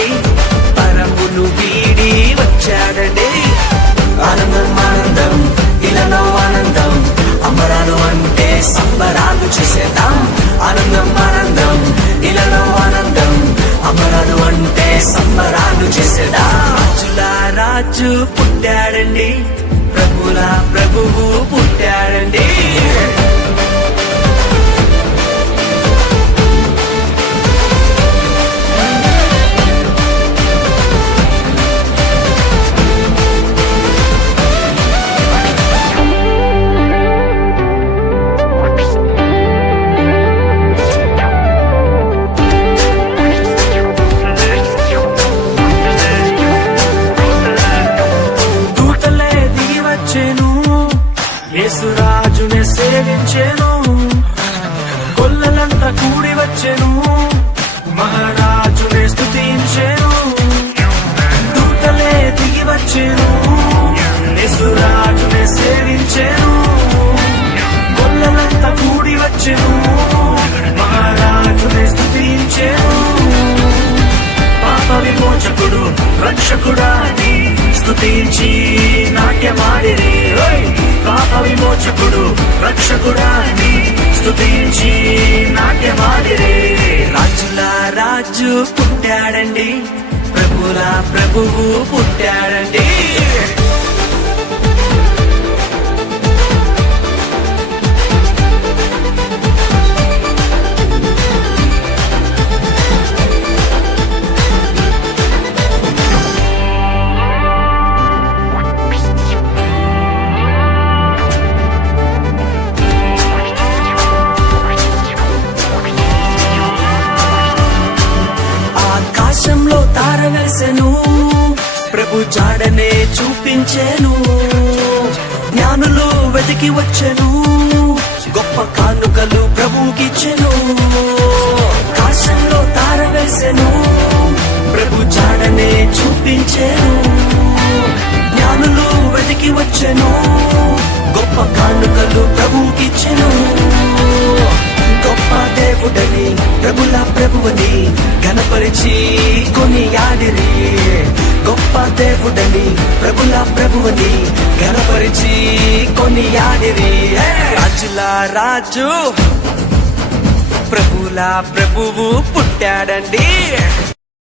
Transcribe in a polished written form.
పుట్టాడండి, పరమును వీడి వచ్చాడండి. ఆనందం ఆనందం ఇలలో ఆనందం, అంబరాలు అంటే సంబరాలు చేసేద్దాం. ఆనందం ఆనందం ఇలలో ఆనందం, అంబరాలు అంటే సంబరాలు చేసేద్దాం. రాజుల రాజు పుట్టాడండి, ప్రభుల ప్రభువు పుట్టాడండి. యేసురాజునే సేవించెను, కొల్లలంతా కూడి వచ్చెను, మహారాజునే స్తుతించెను. దూతలే దిగి వచ్చెను, యేసురాజునే సేవించెను, కొల్లలంతా కూడి వచ్చెను, మహారాజునే స్తుతించెను. పాప విమోచకుడు రక్షకుడాని స్తుతించి నాట్యమాడిరి. పాప విమోచకుడు రక్షకుడాని స్తుతించి నాట్యమాడిరి. రాజుల రాజు పుట్టాడండి, ప్రభుల ప్రభువు పుట్టాడండి. ఆకాశంలో తార వెలిసెను, ప్రభు జాడనే చూపించెను. జ్ఞానులు వెతికి వచ్చెను, గొప్ప కానుకలు ప్రభుకిచ్చెను. ఆకాశంలో తార వెలిసెను, ప్రభు జాడనే చూపించెను. జ్ఞానులు వెతికి వచ్చెను, గొప్ప కానుకలు ప్రభుకిచ్చెను. గొప్ప దేవుడని ప్రభుల ప్రభువని ఘనపరిచి కొనియాడిరి. గొప్ప దేవుడని ప్రభుల ప్రభువని ఘనపరిచి కొనియాడిరి. రాజుల రాజు ప్రభుల ప్రభువు పుట్టాడండి.